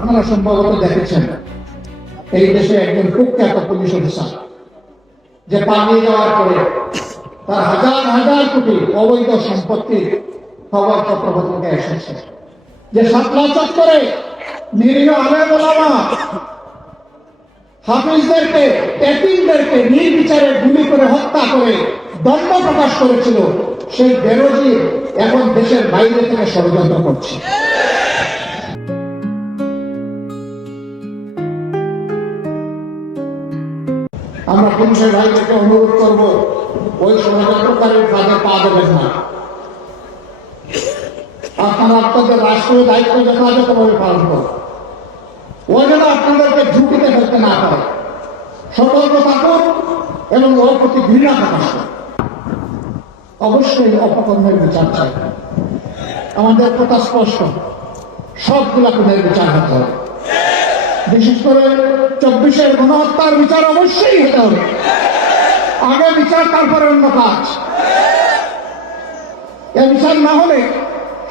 আপনারা সম্ভবত দেখেছেন, এই দেশে একজন কুখ্যাত পুলিশ অফিসার, যে পালিয়ে যাওয়ার পরে তার হাজার হাজার কোটি অবৈধ সম্পত্তির খবর পত্রপত্রিকা এসেছে। যে সাতলা চত্বরে নিরীহ আলেম হাফিজদেরকে, এতিমদেরকে নির্বিচারে গুলি করে হত্যা করে দণ্ড প্রকাশ করেছিল, সেই বেরোজি এখন দেশের বাইরে থেকে ষড়যন্ত্র করছে। আমরা পুলিশের ভাইদেরকে অনুরোধ করব, ওই ষড়যন্ত্রকারীর কাজে পা দেবেন না। আপনারা আপনাদের রাষ্ট্রীয় দায়িত্ব যথাযথভাবে পালন করুন। ও যেন আপনাদেরকে ঝুঁকিতে ফেলতে না পারে। সতর্ক থাকুন এবং ওর প্রতি ঘৃণা অবশ্যই অপকর্মের বিচার চাই। আমাদের কথা স্পষ্ট। সবগুলা খুনের বিচার হতে হবে। বিশেষ করে চব্বিশের গণহত্যার বিচার অবশ্যই হতে হবে। আগে বিচার, তারপরে অন্য কাজ। এ বিচার না হলে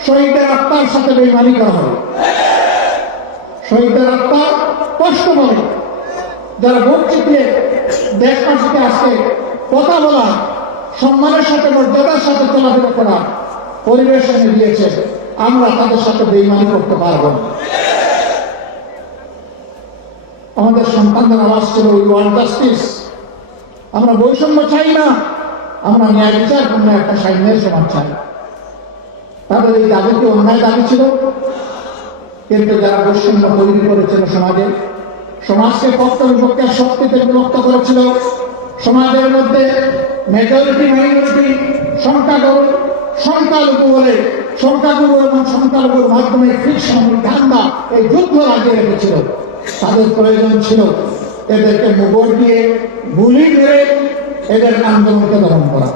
শহীদের আত্মার সাথে বেইমানি করা হবে। শহীদের আত্মা কষ্ট পাবে যারা ভোট চিপিয়ে দেশবাসীকে আজকে কথা বলা, সম্মানের সাথে, মর্যাদার সাথে চলাফেরা করা, পরিবেশ এনে দিয়েছে, আমরা তাদের সাথে বেইমানি করতে পারব না। আমাদের সন্তানদের আওয়াজ ছিল উই ওয়ান্ট জাস্টিস আমরা বৈষম্য চাই না, আমরা ন্যায় বিচার পূর্ণ একটা সাইনের সমাজ চাই। তাদের এই দাবি কি অন্যায় দাবি ছিল? কিন্তু যারা বৈষম্য তৈরি করেছিল সমাজে, সমাজকে পক্ষ শক্তিতে বিভক্ত করেছিল। সমাজের মধ্যে মেজরিটি মাইনরিটি সংখ্যাগুরু, সংখ্যালঘু বলে, সংখ্যাগুরু এবং সংখ্যালঘুর মাধ্যমে খ্রিস্টান ধান্দা এই যুদ্ধ লাগিয়ে রেখেছিল। তাদের প্রয়োজন ছিল এদেরকে মোগল দিয়ে গুলি করে এদের আন্দোলনকে দমন করা।